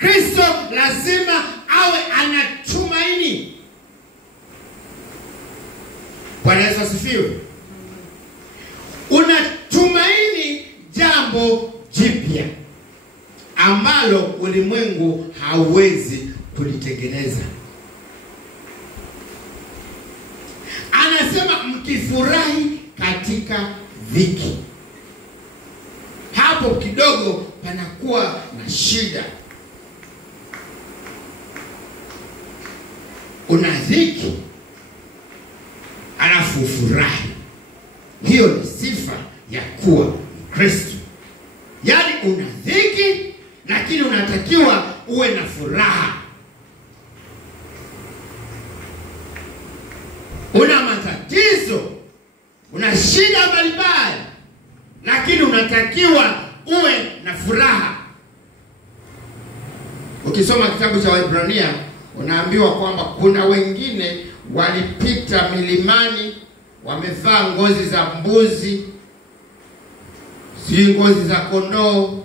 Kristo lazima awe anatumaini. Bwana Yesu asifiwe. Unatumaini jambo jipya ambalo ulimwengu hauwezi kulitengeneza. Anasema mkifurahi katika dhiki. Hapo kidogo panakuwa na shida. Una dhiki alafu ufurahi. Hiyo ni sifa ya kuwa Kristo. Yaani una dhiki lakini unatakiwa uwe na furaha. Una matatizo, una shida mbalimbali, lakini unatakiwa uwe na furaha. Ukisoma kitabu cha Waebrania unaambiwa kwamba kuna wengine walipita milimani wamevaa ngozi za mbuzi, si ngozi za kondoo,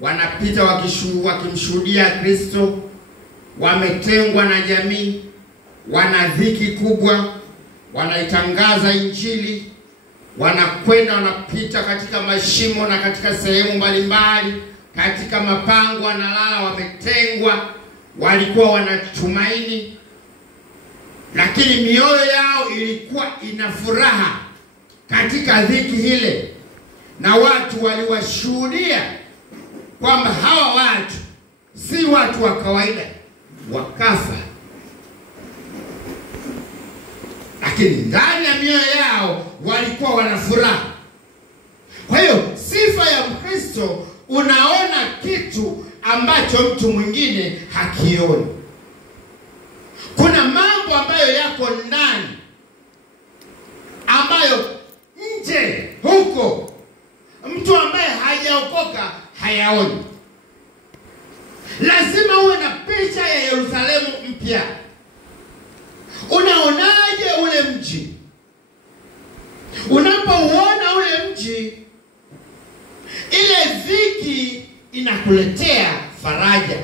wanapita wakimshuhudia Kristo, wametengwa na jamii, wana dhiki kubwa, wanaitangaza injili, wanakwenda wanapita katika mashimo na katika sehemu mbalimbali, katika mapango wanalala, wametengwa. Walikuwa wanatumaini, lakini mioyo yao ilikuwa ina furaha katika dhiki ile, na watu waliwashuhudia kwamba hawa watu si watu wa kawaida, wakafa, lakini ndani ya mioyo yao walikuwa wana furaha. Kwa hiyo sifa ya Kristo, unaona kitu ambacho mtu mwingine hakioni. Kuna mambo ambayo yako ndani ambayo nje huko mtu ambaye hajaokoka hayaoni. Lazima uwe na picha ya Yerusalemu mpya. Unaonaje ule mji? Unapouona ule mji, ile dhiki inakuletea faraja.